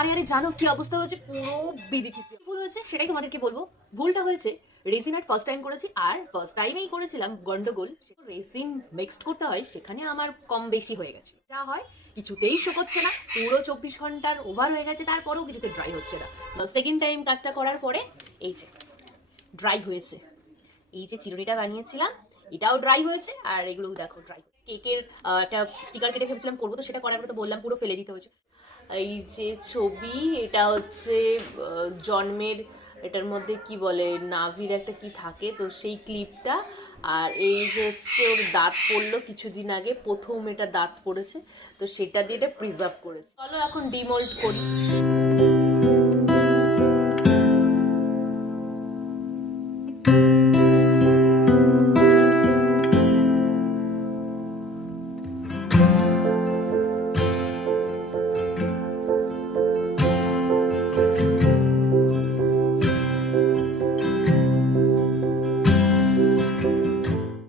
আরে আরে জানো কি অবস্থা হয়েছে, পুরো বিদিকিছি। ভুল হয়েছে সেটাই তোমাদেরকে বলবো। ভুলটা হয়েছে রেসিন আর্ট ফার্স্ট টাইম করেছি, আর ফার্স্ট টাইমেই করেছিলাম গন্ডগোল। রেসিন মিক্সড করতে হয়, সেখানে আমার কম বেশি হয়ে গেছে। যা হয় কিছুতেই শুকোচ্ছে না, পুরো 24 ঘন্টার ওভার হয়ে গেছে, তারপরেও কিছুতে ড্রাই হচ্ছে না। সেকেন্ড টাইম কাজটা করার পরে এই যে ড্রাই হয়েছে। এই যে চিরুনিটা বানিয়েছিলাম এটাও ড্রাই হয়েছে, আর এগুলো দেখো ড্রাই। কেকের একটা স্টিকার কেটে ভেবেছিলাম করবো, তো সেটা করার পরে তো বললাম পুরো ফেলে দিতে হয়েছে। এই যে ছবি, এটা হচ্ছে জন্মের, এটার মধ্যে কি বলে নাভির একটা কি থাকে, তো সেই ক্লিপটা। আর এই যে হচ্ছে ওর দাঁত পড়লো কিছুদিন আগে, প্রথম এটা দাঁত পড়েছে, তো সেটা দিয়ে এটা প্রিজার্ভ করেছে। চলো এখন ডিমোল্ড করি।